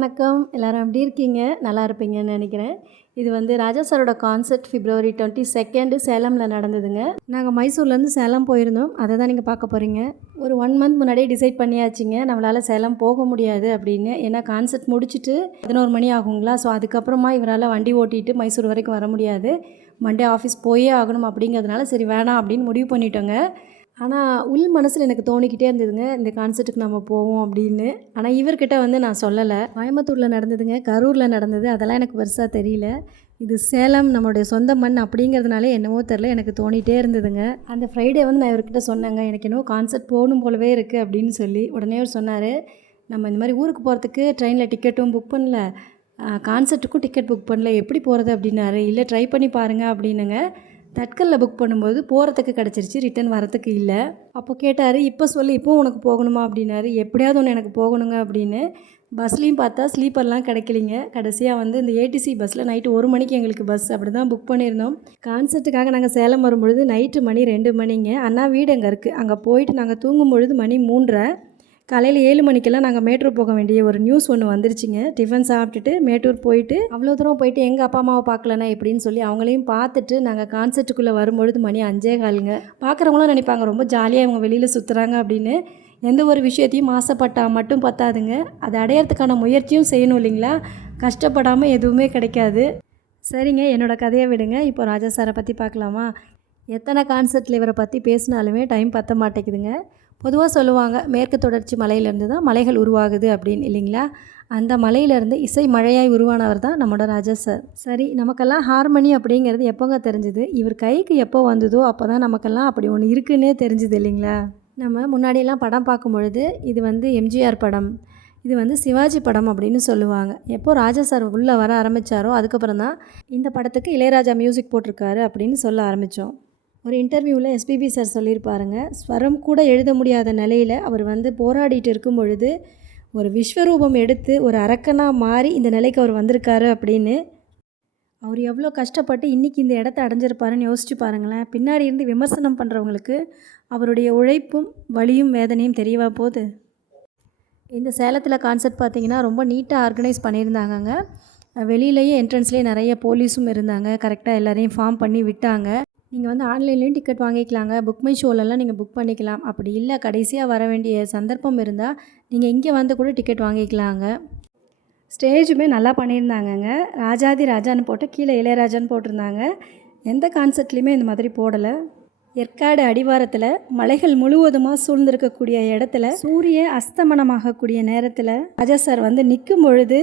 வணக்கம். எல்லாரும் எப்படி இருக்கீங்க? நல்லா இருப்பீங்கன்னு நினைக்கிறேன். இது வந்து ராஜா சாரோட கான்சர்ட் February 22 சேலம்ல நடந்ததுங்க. நாங்கள் மைசூர்லேருந்து சேலம் போயிருந்தோம். அதை தான் நீங்கள் பார்க்க போகிறீங்க. ஒரு 1 மந்த் முன்னாடியே டிசைட் பண்ணியாச்சுங்க, நம்மளால் சேலம் போக முடியாது அப்படின்னு. ஏன்னா கான்சர்ட் முடிச்சுட்டு 11 மணி ஆகுங்களா. ஸோ அதுக்கப்புறமா இவரால் வண்டி ஓட்டிகிட்டு மைசூர் வரைக்கும் வர முடியாது. மண்டே ஆஃபீஸ் போயே ஆகணும் அப்படிங்கிறதுனால சரி வேணாம் அப்படின்னு முடிவு பண்ணிட்டோங்க. ஆனால் உள் மனசில் எனக்கு தோணிக்கிட்டே இருந்ததுங்க, இந்த கான்சர்ட்டுக்கு நம்ம போவோம் அப்படின்னு. ஆனால் இவர்கிட்ட வந்து நான் சொல்லலை. கோயம்புத்தூரில் நடந்ததுங்க, கரூரில் நடந்தது, அதெல்லாம் எனக்கு பெருசாக தெரியல. இது சேலம் நம்மளுடைய சொந்த மண் அப்படிங்கிறதுனாலே என்னவோ தெரில, எனக்கு தோணிகிட்டே இருந்ததுங்க. அந்த ஃப்ரைடே வந்து நான் இவர்கிட்ட சொன்னேங்க, எனக்கு என்னவோ கான்சர்ட் போகணும் போலவே இருக்குது அப்படின்னு சொல்லி. உடனே அவர் சொன்னார், நம்ம இந்த மாதிரி ஊருக்கு போகிறதுக்கு ட்ரெயினில் டிக்கெட்டும் புக் பண்ணல, கான்சர்ட்டுக்கும் டிக்கெட் புக் பண்ணல, எப்படி போகிறது அப்படின்னாரு. இல்லை ட்ரை பண்ணி பாருங்கள் அப்படின்னுங்க. தட்கலில் புக் பண்ணும்போது போகிறதுக்கு கிடச்சிருச்சு, ரிட்டன் வரத்துக்கு இல்லை. அப்போ கேட்டார், இப்போ சொல்லி இப்போ உனக்கு போகணுமா அப்படின்னாரு. எப்படியாவது ஒன்று எனக்கு போகணுங்க அப்படின்னு. பஸ்லேயும் பார்த்தா ஸ்லீப்பர்லாம் கிடைக்கலிங்க. கடைசியாக வந்து இந்த ஏடிசி பஸ்ஸில் நைட்டு 1 மணிக்கு எங்களுக்கு பஸ் அப்படி தான் புக் பண்ணியிருந்தோம். கான்சர்ட்டுக்காக நாங்கள் சேலம் வரும்பொழுது நைட்டு மணி 2 மணிங்க. அண்ணா வீடு அங்கே இருக்குது. அங்கே போயிட்டு நாங்கள் தூங்கும் பொழுது மணி 3:30. காலையில் 7 மணிக்கெல்லாம் நாங்கள் மேட்டூர் போக வேண்டிய ஒரு நியூஸ் ஒன்று வந்துருச்சுங்க. டிஃபன் சாப்பிட்டுட்டு மேட்டூர் போயிட்டு அவ்வளோ தூரம் போயிட்டு எங்கள் அப்பா அம்மாவை பார்க்கலன்னா எப்படின்னு சொல்லி அவங்களையும் பார்த்துட்டு நாங்கள் கான்சர்ட்டுக்குள்ளே வரும்பொழுது மணி 5:15ங்க. பார்க்குறவங்களாம் நினைப்பாங்க ரொம்ப ஜாலியாக இவங்க வெளியில் சுற்றுறாங்க அப்படின்னு. எந்த ஒரு விஷயத்தையும் ஆசைப்பட்டால் மட்டும் பத்தாதுங்க, அதை அடையிறதுக்கான முயற்சியும் செய்யணும் இல்லைங்களா. கஷ்டப்படாமல் எதுவுமே கிடைக்காது. சரிங்க, என்னோடய கதையை விடுங்க. இப்போ ராஜா சாரை பற்றி பார்க்கலாமா. எத்தனை கான்சர்ட்டில் இவரை பற்றி பேசினாலுமே டைம் பற்ற மாட்டேங்குதுங்க. பொதுவாக சொல்லுவாங்க, மேற்கு தொடர்ச்சி மலையிலேருந்து தான் மலைகள் உருவாகுது அப்படின்னு இல்லைங்களா. அந்த மலையிலேருந்து இசை மழையாய் உருவானவர் தான் நம்மளோட ராஜா சார். சரி, நமக்கெல்லாம் ஹார்மனி அப்படிங்கிறது எப்போங்க தெரிஞ்சுது? இவர் கைக்கு எப்போ வந்ததோ அப்போ தான் நமக்கெல்லாம் அப்படி ஒன்று இருக்குன்னே தெரிஞ்சுது இல்லைங்களா. நம்ம முன்னாடியெல்லாம் படம் பார்க்கும் பொழுது இது வந்து எம்ஜிஆர் படம், இது வந்து சிவாஜி படம் அப்படின்னு சொல்லுவாங்க. எப்போ ராஜா சார் உள்ளே வர ஆரம்பித்தாரோ அதுக்கப்புறம் தான் இந்த படத்துக்கு இளையராஜா மியூசிக் போட்டிருக்காரு அப்படின்னு சொல்ல ஆரம்பித்தோம். ஒரு இன்டர்வியூவில் எஸ்பிபி சார் சொல்லியிருப்பாருங்க, ஸ்வரம் கூட எழுத முடியாத நிலையில் அவர் வந்து போராடிட்டு இருக்கும் பொழுது ஒரு விஸ்வரூபம் எடுத்து ஒரு அரக்கனாக மாறி இந்த நிலைக்கு அவர் வந்திருக்காரு அப்படின்னு. அவர் எவ்வளோ கஷ்டப்பட்டு இன்றைக்கி இந்த இடத்த அடைஞ்சிருப்பாருன்னு யோசிச்சு பாருங்களேன். பின்னாடி இருந்து விமர்சனம் பண்ணுறவங்களுக்கு அவருடைய உழைப்பும் வலியும் வேதனையும் தெரியவா போகுது. இந்த சேலத்தில் கான்சர்ட் பார்த்திங்கன்னா ரொம்ப நீட்டாக ஆர்கனைஸ் பண்ணியிருந்தாங்கங்க. வெளியிலேயே என்ட்ரன்ஸ்லேயே நிறைய போலீஸும் இருந்தாங்க. கரெக்டாக எல்லோரையும் ஃபார்ம் பண்ணி விட்டாங்க. நீங்கள் வந்து ஆன்லைன்லேயும் டிக்கெட் வாங்கிக்கலாங்க, புக் மை ஷோலெல்லாம் நீங்கள் புக் பண்ணிக்கலாம். அப்படி இல்லை கடைசியாக வர வேண்டிய சந்தர்ப்பம் இருந்தால் நீங்கள் இங்கே வந்து கூட டிக்கெட் வாங்கிக்கலாங்க. ஸ்டேஜுமே நல்லா பண்ணியிருந்தாங்கங்க. ராஜாதி ராஜான்னு போட்டு கீழே இளையராஜான்னு போட்டிருந்தாங்க. எந்த கான்சர்ட்லேயுமே இந்த மாதிரி போடலை. ஏற்காடு அடிவாரத்தில் மலைகள் முழுவதுமாக சூழ்ந்திருக்கக்கூடிய இடத்துல சூரிய அஸ்தமனமாகக்கூடிய நேரத்தில் ராஜா சார் வந்து நிற்கும் பொழுது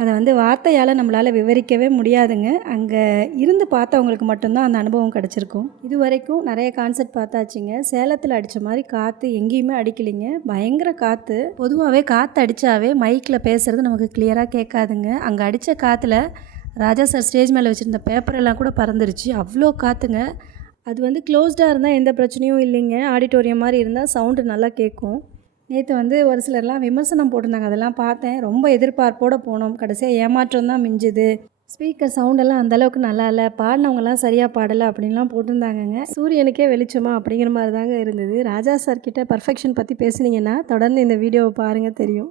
அதை வந்து வார்த்தையால் நம்மளால் விவரிக்கவே முடியாதுங்க. அங்கே இருந்து பார்த்தவங்களுக்கு மட்டும்தான் அந்த அனுபவம் கிடச்சிருக்கும். இது வரைக்கும் நிறைய கான்சர்ட் பார்த்தாச்சுங்க. சேலத்தில் அடித்த மாதிரி காற்று எங்கேயுமே அடிக்கலைங்க. பயங்கர காற்று. பொதுவாகவே காற்று அடித்தாவே மைக்கில் பேசுகிறது நமக்கு கிளியராக கேட்காதுங்க. அங்கே அடித்த காற்றுல ராஜா சார் ஸ்டேஜ் மேலே வச்சுருந்த பேப்பரெல்லாம் கூட பறந்துருச்சு. அவ்வளோ காற்றுங்க. அது வந்து க்ளோஸ்டாக இருந்தால் எந்த பிரச்சனையும் இல்லைங்க. ஆடிட்டோரியம் மாதிரி இருந்தால் சவுண்டு நல்லா கேட்கும். நேற்று வந்து ஒரு சிலர்லாம் விமர்சனம் போட்டிருந்தாங்க, அதெல்லாம் பார்த்தேன். ரொம்ப எதிர்பார்ப்போடு போனோம், கடைசியாக ஏமாற்றம் தான் மிஞ்சுது. ஸ்பீக்கர் சவுண்டெல்லாம் அந்தளவுக்கு நல்லா இல்லை, பாடினவங்கலாம் சரியாக பாடலை அப்படின்லாம் போட்டிருந்தாங்கங்க. சூரியனுக்கே வெளிச்சமா அப்படிங்கிற மாதிரி தாங்க இருந்தது. ராஜா சார்கிட்ட பர்ஃபெக்ஷன் பற்றி பேசுனீங்கன்னா தொடர்ந்து இந்த வீடியோவை பாருங்கள், தெரியும்.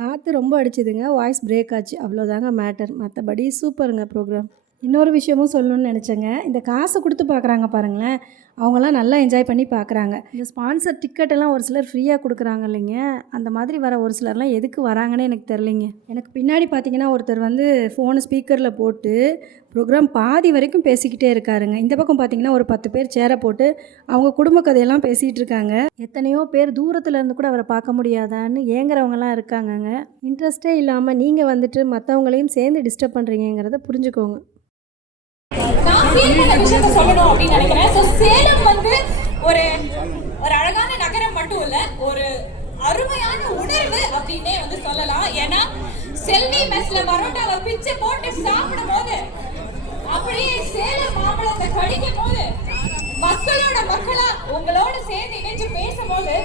காற்று ரொம்ப அடிச்சுதுங்க, வாய்ஸ் பிரேக் ஆச்சு, அவ்வளோதாங்க மேட்டர். மற்றபடி சூப்பருங்க ப்ரோக்ராம். இன்னொரு விஷயமும் சொல்லணும்னு நினச்சேங்க. இந்த காசை கொடுத்து பார்க்குறாங்க பாருங்களேன், அவங்களாம் நல்லா என்ஜாய் பண்ணி பார்க்குறாங்க. இந்த ஸ்பான்சர் டிக்கெட்டெல்லாம் ஒரு சிலர் ஃப்ரீயாக கொடுக்குறாங்க இல்லைங்க, அந்த மாதிரி வர ஒரு சிலர்லாம் எதுக்கு வராங்கன்னு எனக்கு தெரிலிங்க. எனக்கு பின்னாடி பார்த்தீங்கன்னா ஒருத்தர் வந்து ஃபோனு ஸ்பீக்கரில் போட்டு ப்ரோக்ராம் பாதி வரைக்கும் பேசிக்கிட்டே இருக்காருங்க. இந்த பக்கம் பார்த்தீங்கன்னா ஒரு 10 பேர் சேரை போட்டு அவங்க குடும்ப கதையெல்லாம் பேசிகிட்டு இருக்காங்க. எத்தனையோ பேர் தூரத்தில் இருந்து கூட அவரை பார்க்க முடியாதான்னு ஏங்குறவங்கலாம் இருக்காங்கங்க. இன்ட்ரெஸ்ட்டே இல்லாமல் நீங்கள் வந்துட்டு மற்றவங்களையும் சேர்ந்து டிஸ்டர்ப் பண்ணுறீங்கிறத புரிஞ்சுக்கோங்க. விஷயத்த சொல்லணும் அப்படின்னு நினைக்கிறேன். ஸோ சேலம் வந்து ஒரு அழகான நகரம் மட்டும் இல்ல, ஒரு அருமையான உணர்வு அப்படின்னே வந்து சொல்லலாம். ஏன்னா செல்வி மெஸ்ல பரோட்டாவை பிச்சு போட்டு சாப்பிடும் போது, அப்படியே சேலம் மாம்பழத்தை கடிக்கும் போது, மக்களோட மக்களா உங்களோட சேர்ந்து இணைஞ்சு பேசும்போது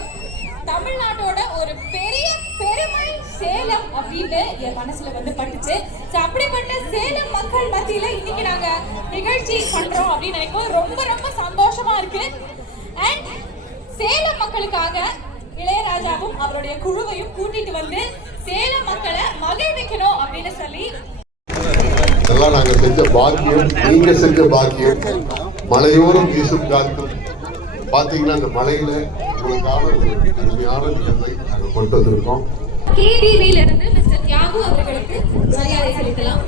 தமிழ்நாட்டோட ஒரு பெரிய பெருமை சேலம் அப்படின்னு என் மனசுல வந்து பட்டுச்சு. அப்படிப்பட்ட சேலம் மக்கள் மத்தியில இன்னைக்கு நாங்க நிகழ்ச்சி பண்றோம் அப்படின்னு நினைக்கும் ரொம்ப ரொம்ப சந்தோஷமா இருக்கு. அண்ட் சேலம் மக்களுக்காக இளையராஜாவும் அவருடைய குழுவையும் கூட்டிட்டு வந்து சேலம் மக்களை மகிழ்விக்கணும் அப்படின்னு சொல்லி இதெல்லாம் நாங்க செஞ்ச பாக்கியம், நீங்க செஞ்ச பாக்கியம். மலையோரம் வீசும் காத்து பாத்தீங்கன்னா அந்த மலையில உங்களுக்கான ஒரு அருமையான நிகழ்வை நாங்க கொண்டு வந்திருக்கோம். KTVல இருந்து மிஸ்டர் தியாகு அவர்களுக்கு மரியாதை செலுத்தலாம்.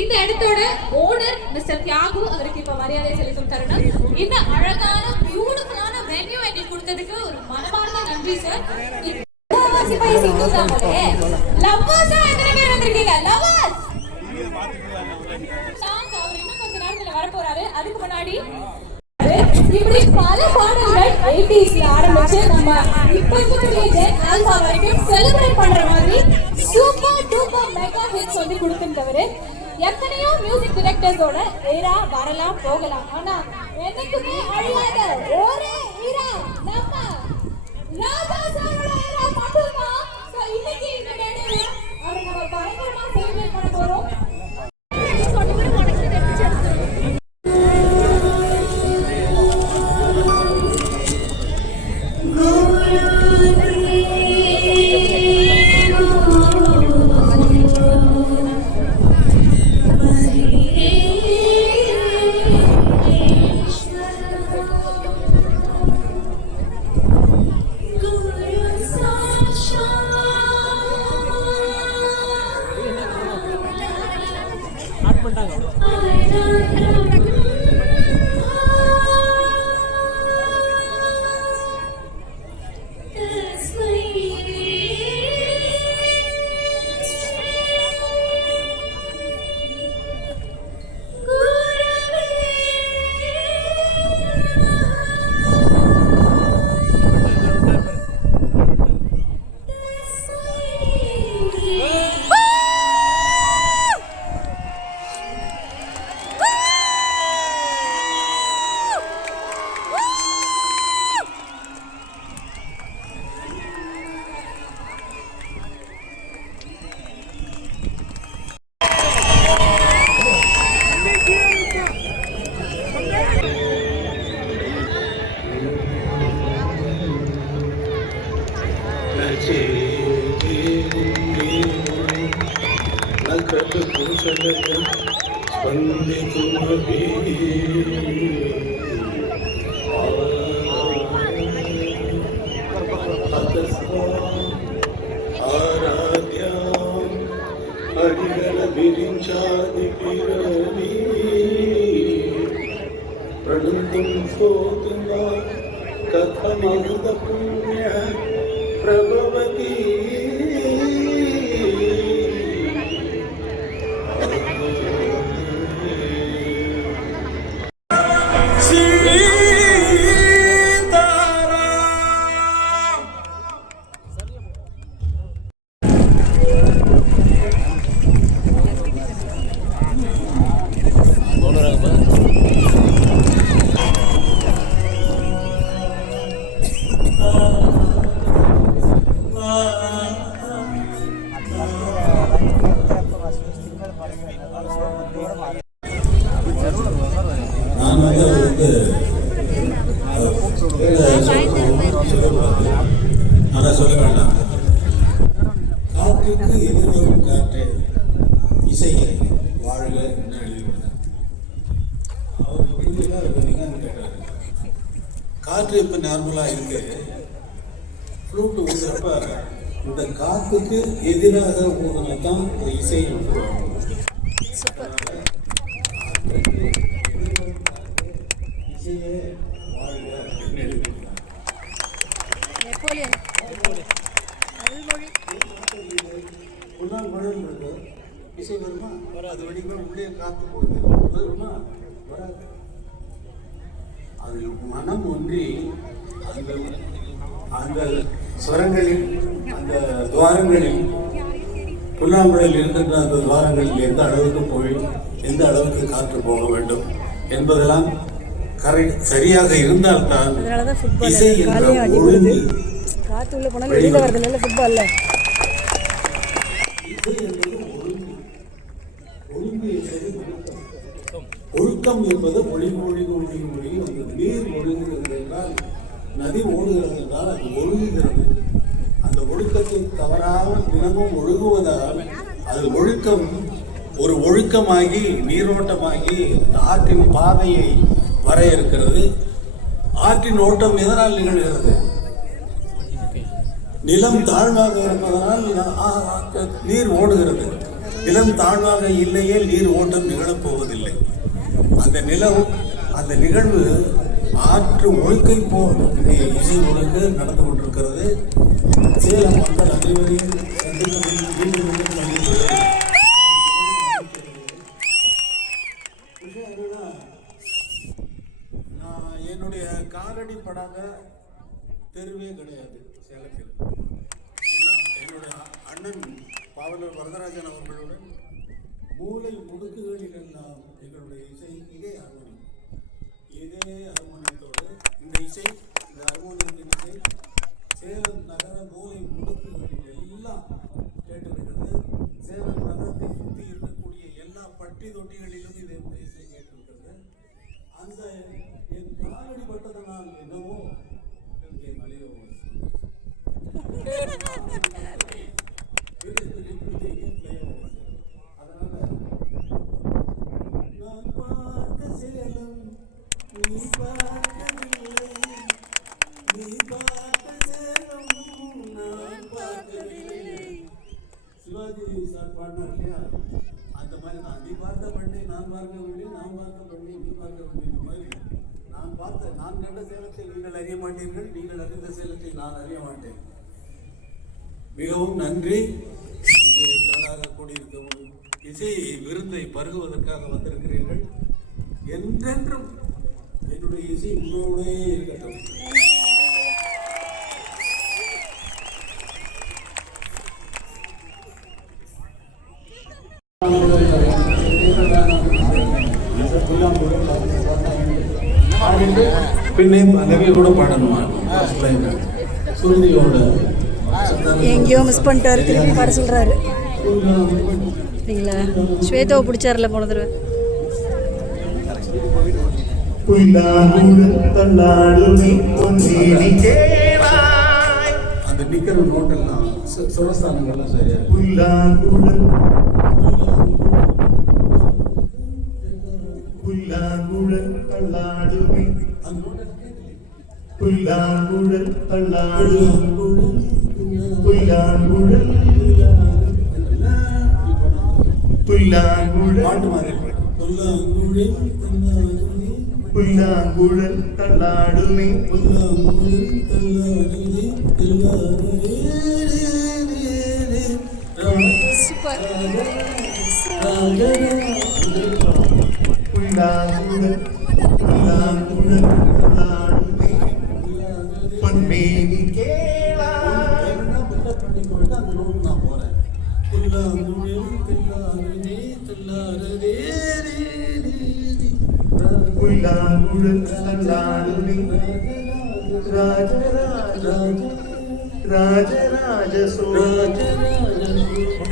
இந்த இடத்தோட ஓனர் மிஸ்டர் தியாகு அவருக்கு இப்ப மரியாதை செலுத்தும் தருணம். இந்த அழகான பியூட்டிஃபுல்லான வென்யூ எங்களுக்கு கொடுத்ததுக்கு ஒரு மனமார்ந்த நன்றி சார். லவ்வர்ஸ் எத்தனை பேர் வந்திருக்கீங்க? லவ்வர்ஸ் சாங்ஸ் அவர் இன்னும் கொஞ்ச நேரத்துல வர போறாரு. அதுக்கு முன்னாடி இப்படி பல பாடல்கள் 80sல ஆரம்பிச்சு நம்ம இப்ப இருக்கக்கூடிய ஜென் ஆல்பா வரைக்கும் செலிப்ரேட் பண்ற மாதிரி சூப்பர் டூப்பர் மெகா ஹிட்ஸ் வந்து கொடுத்திருந்தவரு. எத்தனையோ மியூசிக் டைரக்டர்ஸோட ஏரா வரலாம் போகலாம், ஆனா என்னைக்குமே அழியாத ஒரே ஈரா நம்ம ராஜா சாரோட ஏரா மட்டும்தான். சோ இன்னைக்கு இந்த மேடையில அவரை நம்ம பயங்கரமா செலிப்ரேட் பண்ண போறோம். प्रभवती சொல்ல வேண்டாம். காற்றுக்கு எதிர்வரும் காற்று இசையை வாழ்க அவர் கேட்டார். காற்று இப்ப நார்மலா இருக்கு. ஃப்ளூட் ஊதுறப்ப இந்த காத்துக்கு எதிராக ஊதுனதான் இந்த இசை இசையே வாழ்க அப்படின்னு எழுதியிருக்கிறார். புல்லால் மழை இசை வருமா? அது வடிவா உள்ளே காத்து போகுது, வருமா? வராது. அது மனம் ஒன்றி அந்த அந்த ஸ்வரங்களில் அந்த துவாரங்களில் புல்லாங்குழல் இருக்கின்ற அந்த துவாரங்களில் எந்த அளவுக்கு போய் எந்த அளவுக்கு காற்று போக வேண்டும் என்பதெல்லாம் சரியாக இருந்தால்தான் இசை என்ற ஒழுங்கு காற்று உள்ள போனால் வெளியில் வரதுனால ஃபுட்பால்ல இசை என்பது ஒழுங்கு. ஒழுங்கு என்பது ஒழுக்கம் என்பது மொழி அந்த நீர் ஒழுங்குகிறது என்றால், நதி ஓடுகிறது என்றால் அது ஒழுங்குகிறது. அந்த ஒழுக்கத்தை தவறாமல் தினமும் ஒழுகுவதால் அது ஒழுக்கம் ஒரு ஒழுக்கமாகி நீரோட்டமாகி ஆற்றின் பாதையை வரையறுக்கிறது. ஆற்றின் ஓட்டம் எதனால் நிகழ்கிறது? நிலம் தாழ்வாக இருப்பதனால் நீர் ஓடுகிறது. நிலம் தாழ்வாக இல்லையே நீர் ஓட்டம் நிகழப்போவதில்லை. அந்த நிகழ்வு ஆற்று ஒழுக்கை போல் இசை ஒழுங்கு நடந்து கொண்டிருக்கிறது. சேலம் மக்கள் அனைவரையும் என்னுடைய காலடி படாத தெருவே கிடையாது சேலத்தில். என்னுடைய அண்ணன் பாவலர் வரதராஜன் அவர்களுடன் மூளை முடுக்குகளில் எல்லாம் எங்களுடைய இசை இதே ஹார்மோனியத்தோடு இந்த ஹார்மோனியத்தின் இசை சேலம் நகர மூளை முடுக்குகளில் எல்லாம் கேட்டிருக்கிறது. சேலம் நகரத்தை சுற்றி இருக்கக்கூடிய எல்லா பட்டி தொட்டிகளிலும் இதே இசை கேட்டிருக்கிறது. அந்த என் காலடி பட்டதனால் என்னவோ என் மலையோ சிவாஜி சார் பாடினார் இல்லையா, அந்த மாதிரி தான் நீ பார்த்த பண்ணி நான் பார்க்க முடியும், நான் பார்த்த பண்ணி நீ பார்க்க முடியும் மாதிரி நான் கண்ட சேலத்தை நீங்கள் அறிய மாட்டீர்கள், நீங்கள் அறிந்த சேலத்தை நான் அறிய மாட்டேன். மிகவும் நன்றி. இங்கே தடாக கூடியிருக்கவும் இசை விருந்தை பருகுவதற்காக வந்திருக்கிறீர்கள். என்றென்றும் என்னுடைய இசை உங்களோடே இருக்கட்டும். பின்னே பல்லவி கூட பாடணுமா சுருதியோட எங்கேயோ மிஸ் பண்ணிட்டாரு, திரும்பி பாட சொல்கிறாரு. சரிங்களா? ஸ்வேதாவை பிடிச்சார்ல போன தடவை. அந்த நிக்கிற நோட்டெல்லாம் சுரஸ்தானங்கள்லாம் சரியா புல்லாங்குழல் தள்ளாடுமே புல்லாங்குழல் தள்ளாடு புல்லாங்குழல் புல்லாங்குழல் பாட்டு மாதிரி புல்லாங்குழல் தள்ளாடுமே சூப்பர். புல்லாங்குழல் புல்லாங்குழல் தள்ளாடுமே பொன்மேனி கேளா புல்லாங்குழல் தள்ளாடுமே ராஜராஜ ராஜராஜ சோழ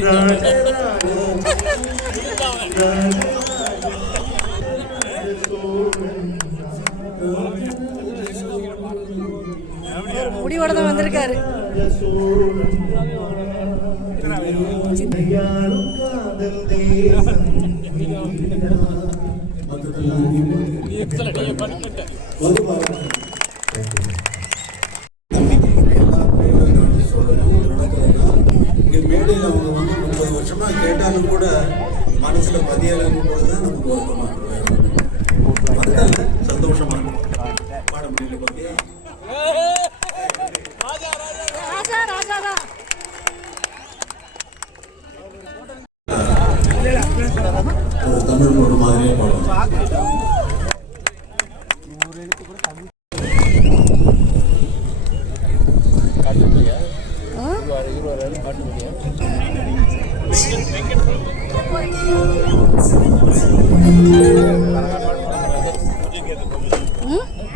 ராஜராஜ முடிவோட தான் வந்திருக்காரு. மேடையில் அவங்க வந்து 30 வருஷமா கேட்டாலும் கூட மனசுல பதியாலும் போதுதான் நமக்கு ஒழுக்கமா சந்தோஷமா பாட முடியல பாத்தியா. தமிழ் ஒரு மாதிரியே பாடலாம்.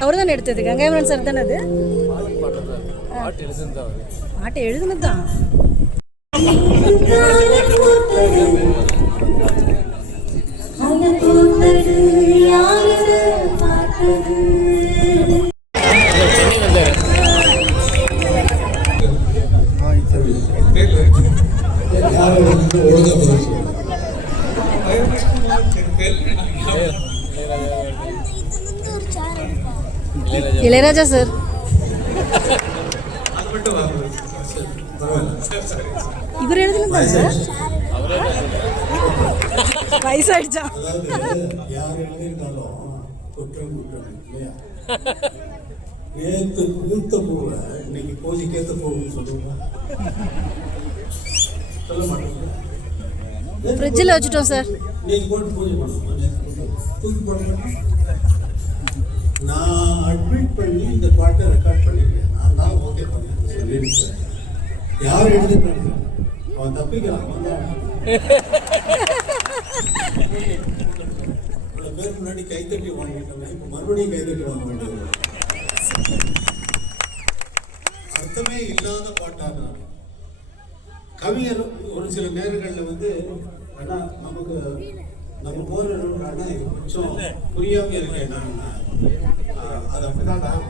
அவர் தானே எடுத்தது, கங்கைவரன் சார் தானே அது. பாட்டு எழுதுனது தான். இளையராஜா சார். அது மட்டும் வாங்க. சரி, பரவாயில்ல. இவர் எழுதுனதாங்க. வயசாயிடுச்சா? அதாவது யார் எழுதியிருந்தாலும் குற்றம் இல்லையா? நேற்று பூத்த பூவை இன்னைக்கு பூஜைக்கேற்ற பூவுன்னு சொல்லுவோம். சொல்ல மாட்டேங்க. ஃப்ரிட்ஜில் வச்சுட்டோம் சார். இன்னைக்கு போட்டு பூஜை பண்ணுவோம். தூக்கி போடணும். நான் அட்மிட் பண்ணி இந்த பாட்டை ரெக்கார்ட் பண்ணிருக்கேன். நான் தான் ஓகே பண்ணேன் சொல்லியிருக்கேன். யார் எழுதிருக்காங்க? அவன் தப்பிக்கிறான். அவன் தான் இவ்வளோ பேர் முன்னாடி கைத்தட்டி வாங்கிட்டோம். இப்போ மறுபடியும் கைத்தட்டி வாங்க வேண்டியது. அர்த்தமே இல்லாத பாட்டாக கவிஞர் ஒரு சில நேரங்களில் வந்து அண்ணா நமக்கு நம்ம போகிற அண்ணா இது கொஞ்சம் புரியாமல் இருக்கு என்னன்னா அது அப்படிதான்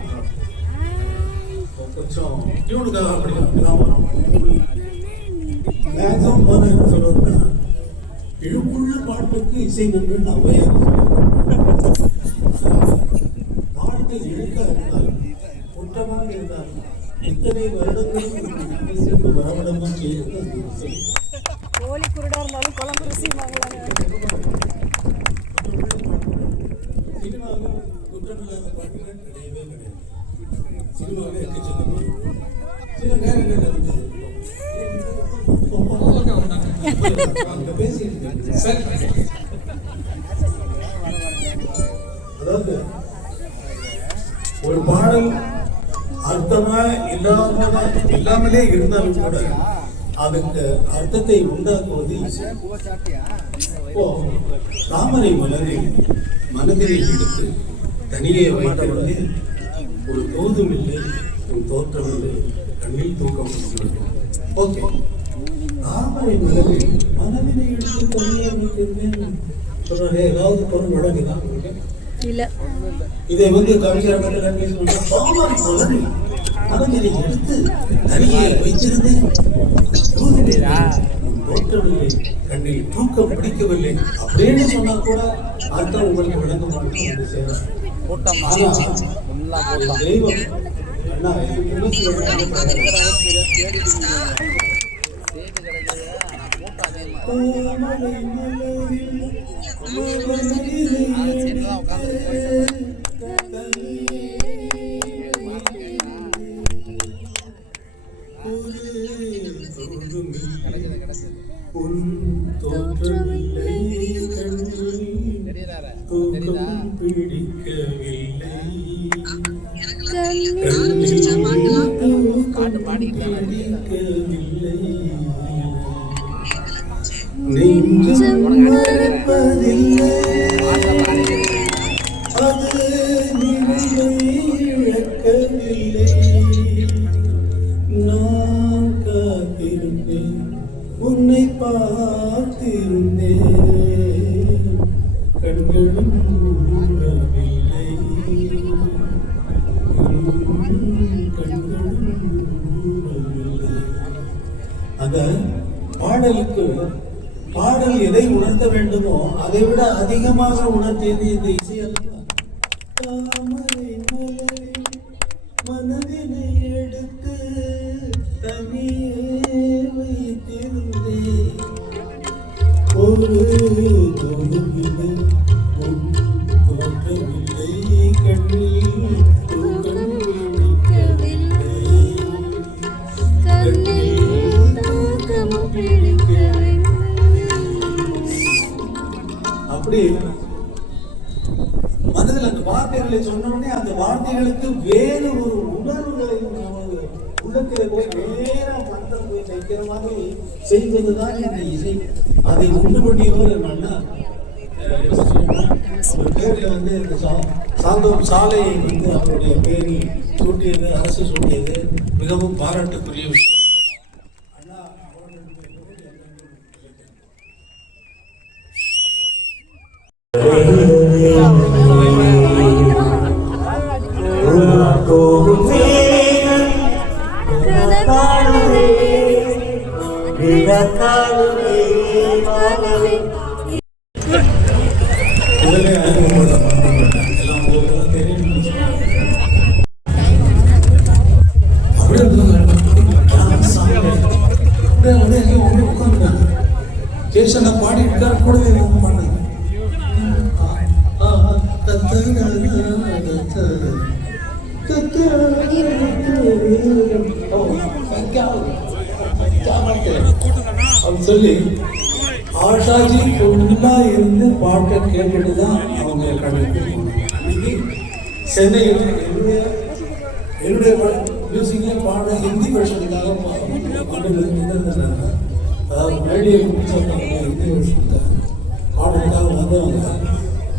கொஞ்சம் டியூனுக்காக அப்படிதான் வரும். மேக்ஸிமம் போன என்ன சொல்றதுன்னா இழுப்புள்ள பாட்டுக்கு இசை கொண்டு அவையாக பாட்டு இழுக்க இருந்தாலும் குற்றமாக இருந்தாலும் இத்தனை வருடங்களும் வரவிடமா செய்யறது அந்த இசை. கோழி குருடா இருந்தாலும் குழம்பு ருசி வாங்கலாங்க. சினிமாவில் குற்றமில்லாத பாட்டுகள் கிடையவே கிடையாது. சினிமாவில் எக்கச்சக்கமாக சில நேரங்களில் வந்து அதாவது ஒரு பாடல் அர்த்தமா இல்லாமலே இருந்தாலும் கூட அதுக்கு அர்த்தத்தை உண்டாக்குவது இசை. தாமரை மலரை மனதில் எடுத்து தனியே வைத்திருந்தே ஒரு தோதும் இல்லை, ஒரு தோற்றம் இல்லை, கண்ணில் தூக்கம் ஓகே. தாமரை மலரை மனதினை எடுத்து தனியே வைத்திருந்தேன் சொல்றேன். ஏதாவது பொருள் வழங்குதான் இல்லை. இதை வந்து கவிஞர் தாமரை மலரை மனதினை எடுத்து தனியே வைத்திருந்தேன் தோற்றவில்லை, கண்ணில் தூக்கம் பிடிக்கவில்லை அப்படின்னு சொன்னா கூட அர்த்தம் உங்களுக்கு விளங்க மாட்டேன். தெய்வம் அண்ணா தோற்றமில்லை, தூக்கம் பிடிக்கவில்லை, நெஞ்சம் மறப்பதில்லை, அது நினைவை இழக்கவில்லை. நான் காத்திருந்தேன், உன்னை பார்த்திருந்தேன், கண்களும் மூடவில்லை, கண்களும் மூடவில்லை. அந்த பாடலுக்கு பாடல் எதை உணர்த்த வேண்டுமோ அதை விட அதிகமாக உணர்த்தியது இந்த இசை அல்லவா? தாமரை மலரை மனதினை எடுத்து தனியே வைத்திருந்தேன், ஒரு தோல்வில்லை, தோற்றவில்லை, கண்ணில் தூக்கம் பிடிக்கவில்லை, கண்ணில் தூக்கம் பிடிக்கவில்லை. அப்படி மனதில் அந்த வார்த்தைகளை சொன்னோடனே அந்த வார்த்தைகளுக்கு வேறு ஒரு உணர்வுகளை உள்ளத்தில் போய் நேரா மனதில் போய் தைக்கிற மாதிரி செய்வதுதான் இந்த இசை. அதை உண்டு பண்ணியவர் என்னன்னா அவர் பேர்ல வந்து இந்த சாந்தோம் சாலையை வந்து அவருடைய பேரில் சூட்டியது, அரசு சூட்டியது மிகவும் பாராட்டுக்குரிய விஷயம். முதலே அறிமுகப்படுத்த மாட்டேன், எல்லாம் உங்களுக்கு தெரியும். ஜெய்சனை பாடிட்டு கூடவே வந்து பண்ணாங்க. சொல்லி ஆஷாஜி ஃபுல்லா இருந்து பாட்டை கேட்டுட்டு தான் அவங்க கடைக்கு இன்னைக்கு சென்னையில் என்னுடைய மியூசிக்ல பாட ஹிந்தி வருஷத்துக்காக அதாவது மேடியை சொன்னாங்க ஹிந்தி வருஷத்துக்காக பாடுறதுக்காக வந்தவங்க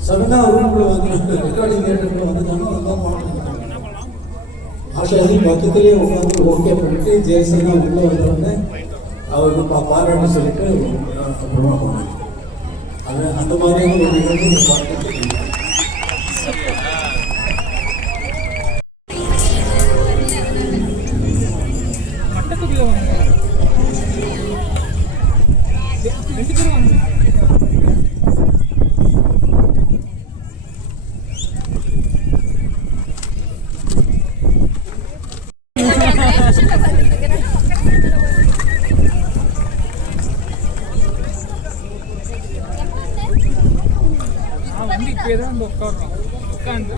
சடனாக ரூம்குள்ள வந்து ரெக்கார்டிங் தேட்டருக்குள்ள வந்துட்டாங்க நல்லா பாடுறாங்க. ஆஷாஜி பக்கத்துலேயே உட்காந்து ஓகே பண்ணிட்டு ஜெயசனா உள்ள வந்தோடனே அவர் பாராட்டு சொல்லிட்டு அப்புறமா போனாங்க. அது அந்த மாதிரியான ஒரு நிகழ்வு இந்த பாட்டு. உட்காந்து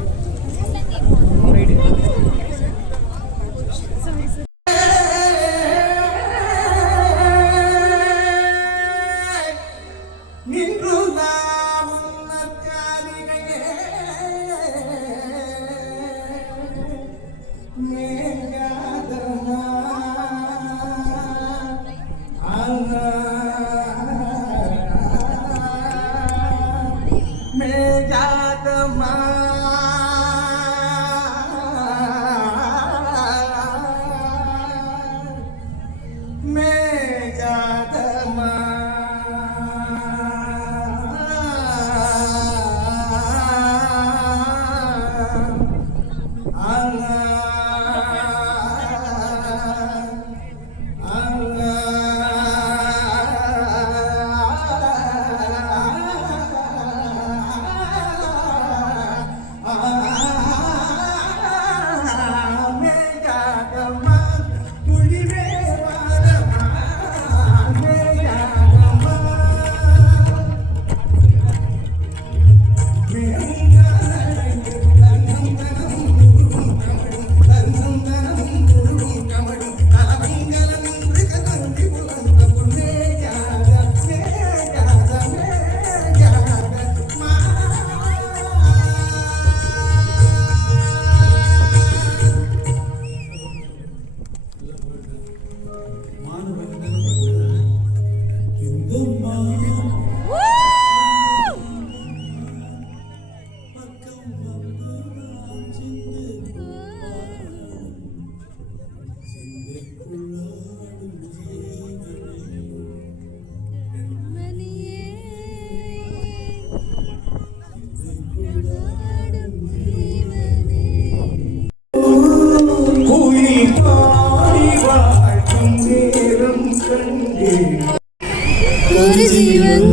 ஒரு ஜீவன்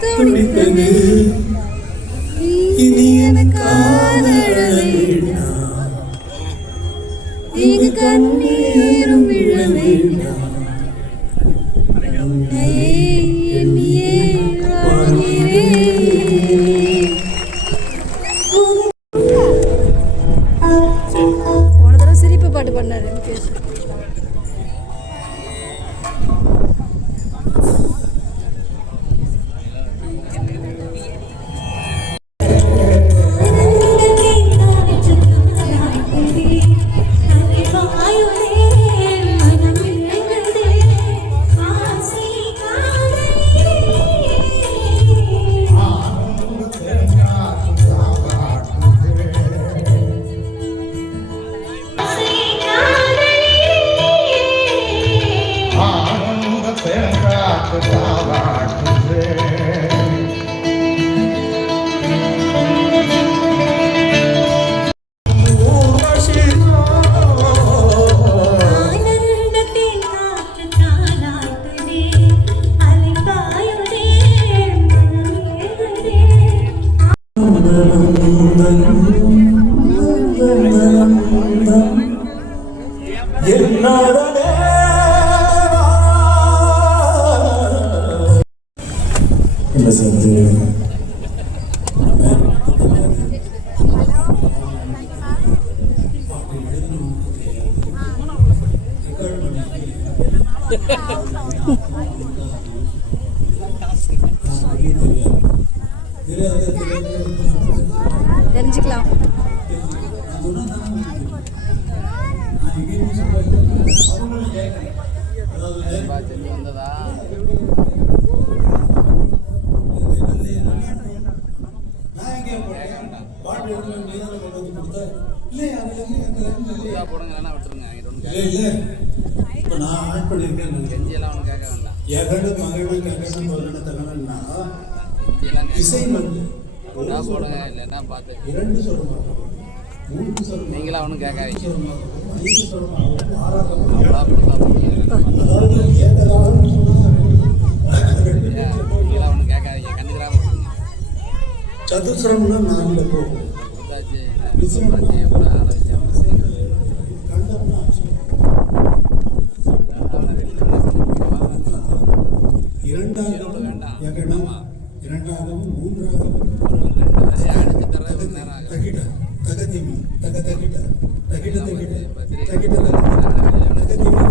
துடித்தது இனி எனக்காக இங்கு கண்ணீரும் விழ வேண்டாம். என்னையே வாழ்கிறே. போன தடவை சிரிப்பு பாட்டு பண்ணாரு முகேஷ். என்னோட தெரிஞ்சுக்கலாம். நான் எங்கே போட்டேன் பாட்டு எடுத்து நீதான கொண்டு வந்து கொடுத்தா இல்லையா அதுல இருந்து அந்த லைன்ல இல்லையா போடுங்கன்னா விட்டுருங்க இல்ல இப்போ நான் ஆட் பண்ணியிருக்கேன் கெஞ்சியெல்லாம் ஒன்றும் கேட்க வேண்டாம். எகடு மகடு ககடு மகடு தகடுன்னா இசை வந்து போடுங்க இல்லைன்னா பார்த்து இரண்டு சொல்ல மாட்டோம், மூன்று சொல்ல மாட்டோம், நீங்களாம் ஒன்றும் கேட்காதீங்க. சொல்ல மாட்டோம், ஐந்து சொல்ல மாட்டோம், ஆறாவது அவ்வளோ கொடுத்தா போடுங்க. அதாவது ஏகதாவும் நீங்களாம் ஒன்றும் கேட்காதீங்க. கண்டுக்கிறாம விட்டுருங்க. சதுசரம்னா நான்கு போகும், கொடுத்தாச்சு விசுவாச்சு கூட ஆரம்பிச்சு கண்டம்னா இரண்டாகவும் எகடம் இரண்டாகவும் மூன்றாகவும் அடிச்சு தர ஒரு நேரம் ஆகும். தகிட தகதிமி தக தகிட தகிட தகிட தகிட தகதிமி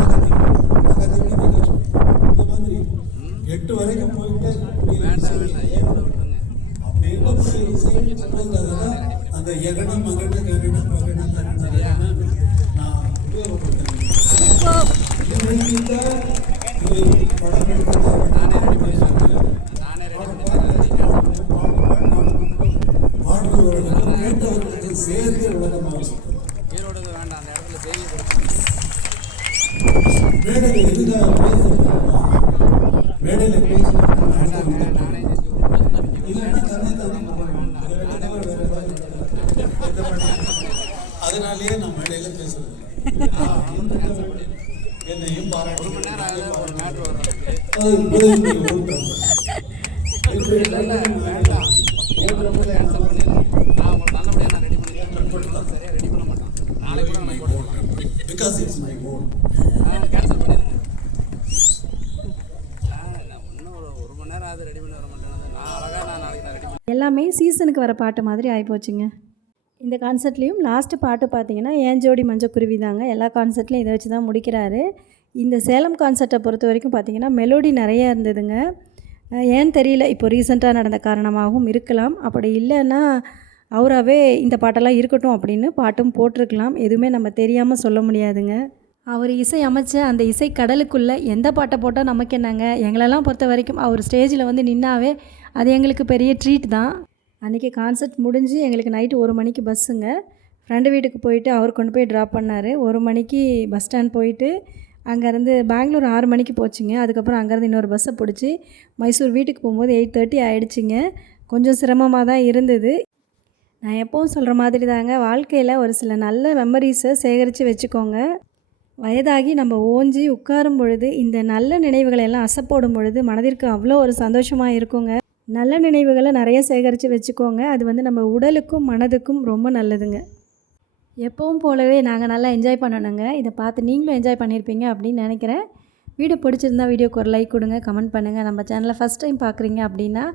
தகதிமி இந்த மாதிரி 8 வரைக்கும் போயிட்டு வேண்டாம் ஏனோட விட்டுருங்க. அப்படி இருக்கக்கூடிய இசைன்னு சொல்றதுனால அந்த எகடம் மகட ககட மகட தகட நான் உபயோகப்படுத்துறேன். கேட்டவர்களுக்கு சேர்ந்து விளக்கமாகும். ஈரோடு வேண்டாம். அந்த இடத்துல செய்தி கொடுத்துருங்க. மேடையில் எதுக்காக பேசுறதுன்னா மேடையில் பேசுறது நானே செஞ்சு கொடுக்குறேன். இல்லைன்னா தன்னை தானே வேற ஏதாவது அதனாலேயே நான் மேடையில் பேசுறேன். என்னையும் பாராட்டி ஒரு மணி நேரம் ஆகுது ஒரு மேட்ரு வர்றதுக்கு. அது உதவி ஊட்டம். இல்லை வேண்டாம். கேன்சல் பண்ணிடுறேன். நான் உங்களுக்கு நல்லபடியாக நான் ரெடி பண்ணிடுறேன். சரியாக ரெடி பண்ண மாட்டேன். நாளைக்கு கூட நான் போட்டுருவேன். Because it's my own. Cancel பண்ணிடுறேன். நான் இன்னும் ஒரு மணி நேரம் ஆகுது ரெடி பண்ணி வர மாட்டேன். நான் அழகாக நான் நாளைக்கு நான் ரெடி பண்ணி எல்லாமே சீசனுக்கு வர பாட்டு மாதிரி ஆகிப்போச்சுங்க. இந்த கான்சர்ட்லேயும் லாஸ்ட்டு பாட்டு பார்த்தீங்கன்னா ஏன் ஜோடி மஞ்சக்குருவி தாங்க. எல்லா கான்சர்ட்லையும் இதை வச்சு தான் முடிக்கிறாரு. இந்த சேலம் கான்சர்ட்டை பொறுத்த வரைக்கும் பார்த்தீங்கன்னா மெலோடி நிறையா இருந்ததுங்க. ஏன்னு தெரியல, இப்போ ரீசெண்டாக நடந்த காரணமாகவும் இருக்கலாம். அப்படி இல்லைன்னா அவராகவே இந்த பாட்டெல்லாம் இருக்கட்டும் அப்படின்னு பாட்டும் போட்டிருக்கலாம். எதுவுமே நம்ம தெரியாமல் சொல்ல முடியாதுங்க. அவர் இசை அமைச்ச அந்த இசை கடலுக்குள்ளே எந்த பாட்டை போட்டால் நமக்கு என்னங்க. எங்களெல்லாம் பொறுத்த வரைக்கும் அவர் ஸ்டேஜில் வந்து நின்னாவே அது எங்களுக்கு பெரிய ட்ரீட் தான். அன்றைக்கி கான்சர்ட் முடிஞ்சு எங்களுக்கு நைட்டு 1 மணிக்கு பஸ்ஸுங்க. ஃப்ரெண்டு வீட்டுக்கு போயிட்டு அவர் கொண்டு போய் ட்ராப் பண்ணார். 1 மணிக்கு பஸ் ஸ்டாண்ட் போயிட்டு அங்கேருந்து பெங்களூர் 6 மணிக்கு போச்சுங்க. அதுக்கப்புறம் அங்கேருந்து இன்னொரு பஸ்ஸை பிடிச்சி மைசூர் வீட்டுக்கு போகும்போது 8:30 ஆகிடுச்சிங்க. கொஞ்சம் சிரமமாக தான் இருந்தது. நான் எப்போவும் சொல்கிற மாதிரி தாங்க, வாழ்க்கையில் ஒரு சில நல்ல மெமரிஸை சேகரித்து வச்சுக்கோங்க. வயதாகி நம்ம ஓஞ்சி உட்காரும் பொழுது இந்த நல்ல நினைவுகளை எல்லாம் அசைப்போடும் பொழுது மனதிற்கு அவ்வளோ ஒரு சந்தோஷமாக இருக்குங்க. நல்ல நினைவுகளை நிறைய சேகரித்து வச்சுக்கோங்க. அது வந்து நம்ம உடலுக்கும் மனதுக்கும் ரொம்ப நல்லதுங்க. எப்பவும் போலவே நாங்கள் நல்லா என்ஜாய் பண்ணணுங்க. இதை பார்த்து நீங்களும் என்ஜாய் பண்ணியிருப்பீங்க அப்படின்னு நினைக்கிறேன். வீடியோ பிடிச்சிருந்தா வீடியோக்கு ஒரு லைக் கொடுங்க, கமெண்ட் பண்ணுங்கள். நம்ம சேனலை ஃபஸ்ட் டைம் பார்க்குறீங்க அப்படின்னா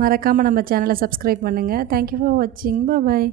மறக்காமல் நம்ம சேனலை சப்ஸ்கிரைப் பண்ணுங்கள். தேங்க்யூ ஃபார் வாட்சிங். பாய்.